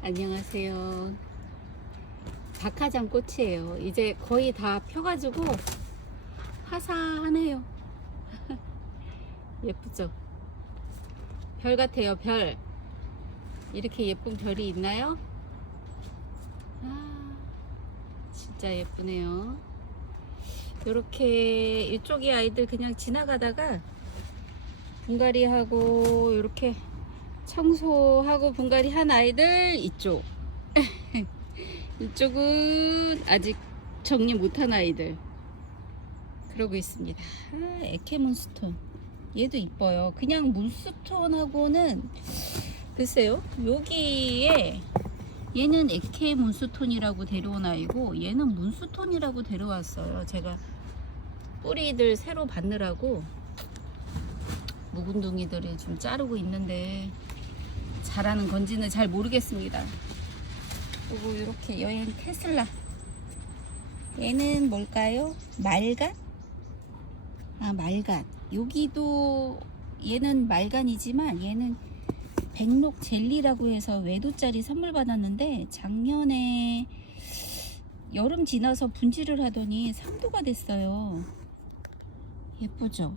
안녕하세요. 박하장 꽃이에요. 이제 거의 다 펴가지고 화사하네요. 예쁘죠? 별 같아요, 별. 이렇게 예쁜 별이 있나요? 아, 진짜 예쁘네요. 이렇게 이쪽이 아이들 그냥 지나가다가 분갈이 하고 이렇게 청소하고 분갈이 한 아이들 이쪽. 이쪽은 아직 정리 못한 아이들. 그러고 있습니다. 아, 에케몬스톤. 얘도 이뻐요. 그냥 문스톤하고는 글쎄요 여기에 얘는 에케몬스톤이라고 데려온 아이고 얘는 문스톤이라고 데려왔어요. 제가 뿌리들 새로 받느라고. 묵은둥이들을 좀 자르고 있는데 잘하는 건지는 잘 모르겠습니다. 그리고 이렇게 여행 테슬라. 얘는 뭘까요? 말간? 아, 말간. 여기도 얘는 말간이지만 얘는 백록 젤리라고 해서 외도짜리 선물 받았는데 작년에 여름 지나서 분질을 하더니 3도가 됐어요. 예쁘죠?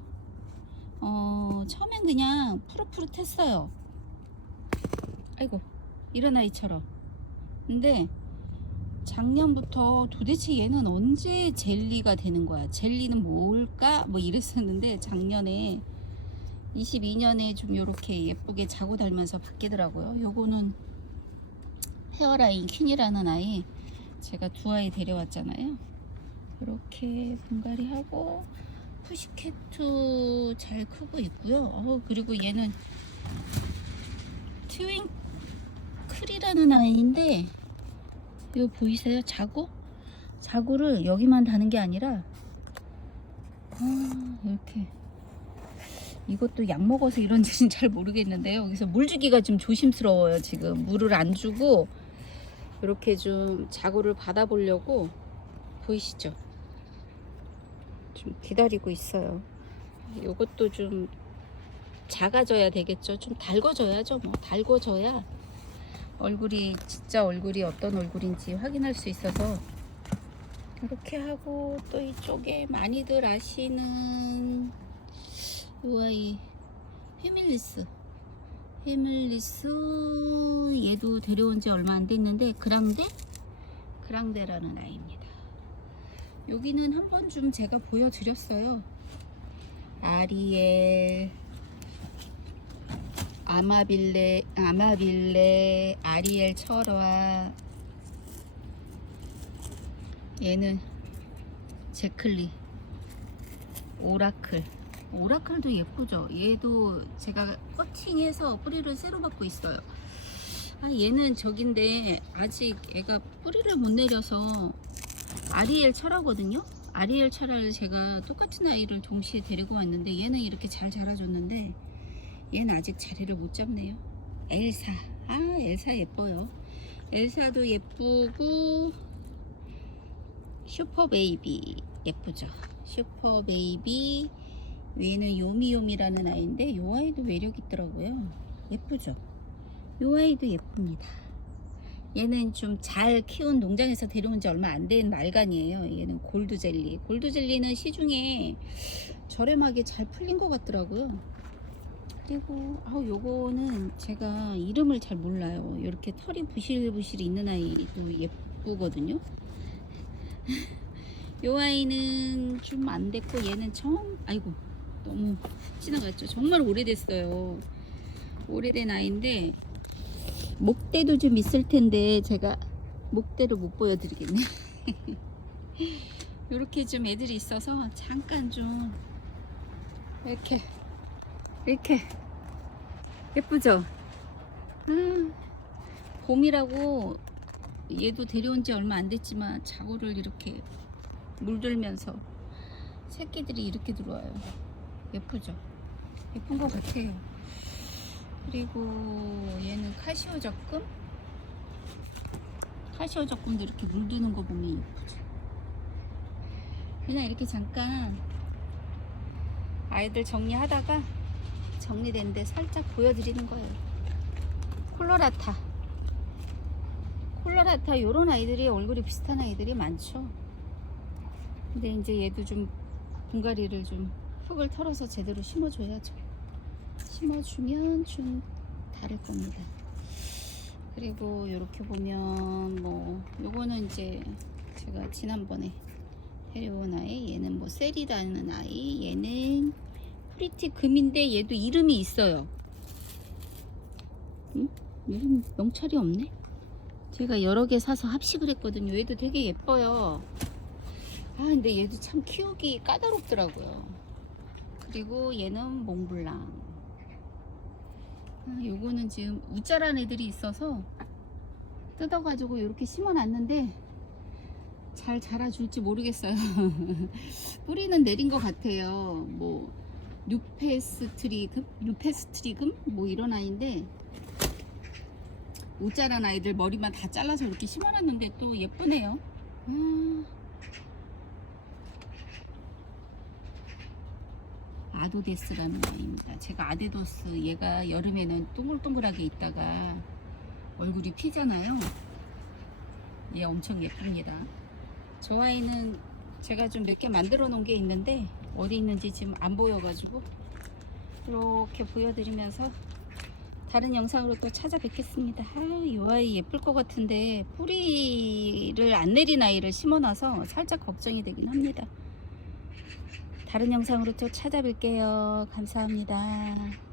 어, 처음엔 그냥 푸릇푸릇했어요. 아이고, 이런 아이처럼. 근데 작년부터 도대체 얘는 언제 젤리가 되는 거야? 젤리는 뭘까? 뭐 이랬었는데 작년에 22년에 좀 이렇게 예쁘게 자고 달면서 바뀌더라고요. 요거는 헤어라인 퀸이라는 아이 제가 두 아이 데려왔잖아요. 이렇게 분갈이 하고 푸시캣도 잘 크고 있고요. 어, 그리고 얘는 트윙 클이라는 아이인데 이거 보이세요? 자구? 자구를 여기만 다는 게 아니라 아, 이렇게 이것도 약 먹어서 이런지는 잘 모르겠는데요. 그래서 물 주기가 좀 조심스러워요. 지금 물을 안 주고 이렇게 좀 자구를 받아보려고 보이시죠? 좀 기다리고 있어요. 이것도 좀 작아져야 되겠죠. 좀 달궈져야죠. 뭐 달궈져야 얼굴이 진짜 얼굴이 어떤 얼굴인지 확인할 수 있어서 이렇게 하고 또 이쪽에 많이들 아시는 이 아이 헤밀리스 헤밀리스 얘도 데려온 지 얼마 안 됐는데 그랑데 그랑데라는 아이입니다. 여기는 한 번 좀 제가 보여드렸어요. 아리엘, 아마빌레, 아마빌레, 아리엘 철화. 얘는 제클리, 오라클. 오라클도 예쁘죠? 얘도 제가 커팅해서 뿌리를 새로 받고 있어요. 아, 얘는 저긴데 아직 애가 뿌리를 못 내려서 아리엘 철화거든요. 아리엘 철화를 제가 똑같은 아이를 동시에 데리고 왔는데 얘는 이렇게 잘 자라줬는데 얘는 아직 자리를 못 잡네요. 엘사. 아, 엘사 예뻐요. 엘사도 예쁘고 슈퍼 베이비 예쁘죠. 슈퍼 베이비 위에는 요미요미라는 아이인데 요 아이도 매력 있더라고요. 예쁘죠. 요 아이도 예쁩니다. 얘는 좀 잘 키운 농장에서 데려온 지 얼마 안 된 말간이에요. 얘는 골드젤리. 골드젤리는 시중에 저렴하게 잘 풀린 것 같더라고요. 그리고 아우 요거는 제가 이름을 잘 몰라요. 이렇게 털이 부실부실 있는 아이도 예쁘거든요. 요 아이는 좀 안 됐고 얘는 정 아이고 너무 지나갔죠. 정말 오래됐어요. 오래된 아이인데 목대도 좀 있을 텐데 제가 목대를 못 보여드리겠네. 이렇게 좀 애들이 있어서 잠깐 좀 이렇게 이렇게 예쁘죠? 아, 봄이라고 얘도 데려온 지 얼마 안 됐지만 자고를 이렇게 물들면서 새끼들이 이렇게 들어와요. 예쁘죠? 예쁜 것 같아요. 그리고 얘는 카시오 적금? 카시오 적금도 이렇게 물드는 거 보면 예쁘죠. 그냥 이렇게 잠깐 아이들 정리하다가 정리된데 살짝 보여드리는 거예요. 콜로라타. 콜라라타 요런 아이들이 얼굴이 비슷한 아이들이 많죠. 근데 이제 얘도 좀 분갈이를 좀 흙을 털어서 제대로 심어줘야죠. 심어주면 좀 다를 겁니다. 그리고 이렇게 보면 뭐 요거는 이제 제가 지난번에 데려온 아이 얘는 뭐 셀이라는 아이 얘는 프리티 금인데 얘도 이름이 있어요. 응? 이름 명찰이 없네. 제가 여러 개 사서 합식을 했거든요. 얘도 되게 예뻐요. 아 근데 얘도 참 키우기 까다롭더라고요. 그리고 얘는 몽블랑. 아, 요거는 지금 우짜란 애들이 있어서 뜯어가지고 이렇게 심어놨는데 잘 자라줄지 모르겠어요. 뿌리는 내린 것 같아요. 뭐 루페스트리금, 루페스트리금 뭐 이런 아이인데 우짜란 아이들 머리만 다 잘라서 이렇게 심어놨는데 또 예쁘네요. 아. 아도데스라는 아이입니다. 제가 아데도스 얘가 여름에는 동글동글하게 있다가 얼굴이 피잖아요. 얘 엄청 예쁩니다. 저 아이는 제가 좀 몇 개 만들어 놓은 게 있는데 어디 있는지 지금 안 보여가지고 이렇게 보여드리면서 다른 영상으로 또 찾아뵙겠습니다. 아, 이 아이 예쁠 것 같은데 뿌리를 안 내린 아이를 심어놔서 살짝 걱정이 되긴 합니다. 다른 영상으로 또 찾아뵐게요. 감사합니다.